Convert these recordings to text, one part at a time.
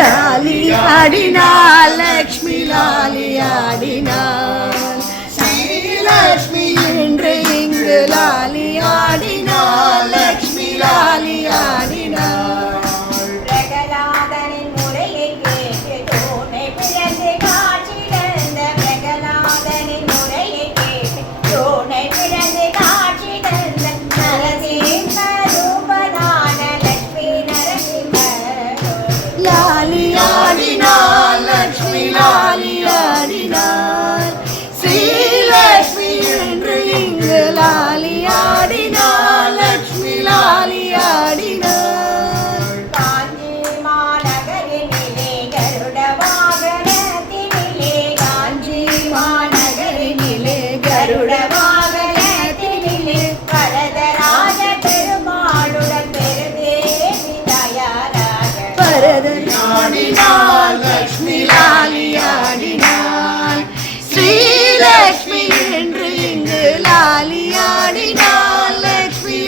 లాలి ఆడినా లక్ష్మి లాలి ఆడినా கருடமாக வரதராஜ பெருமாளுடன் பெருதேவி தயாராக. பரதனாடினாள் லக்ஷ்மி லாலியாடினாள் ஸ்ரீலக்ஷ்மி என்று லாலியாடினாள் லக்ஷ்மி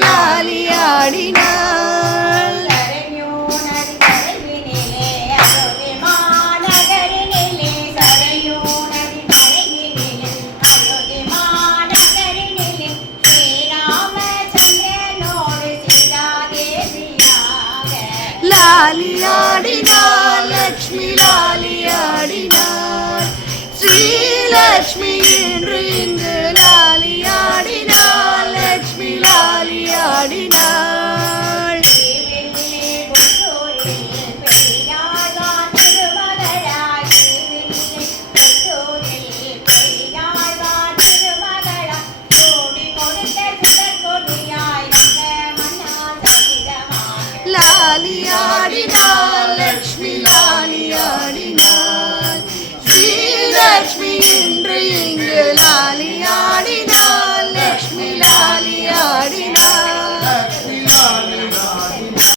ലാലിയാടിനാ.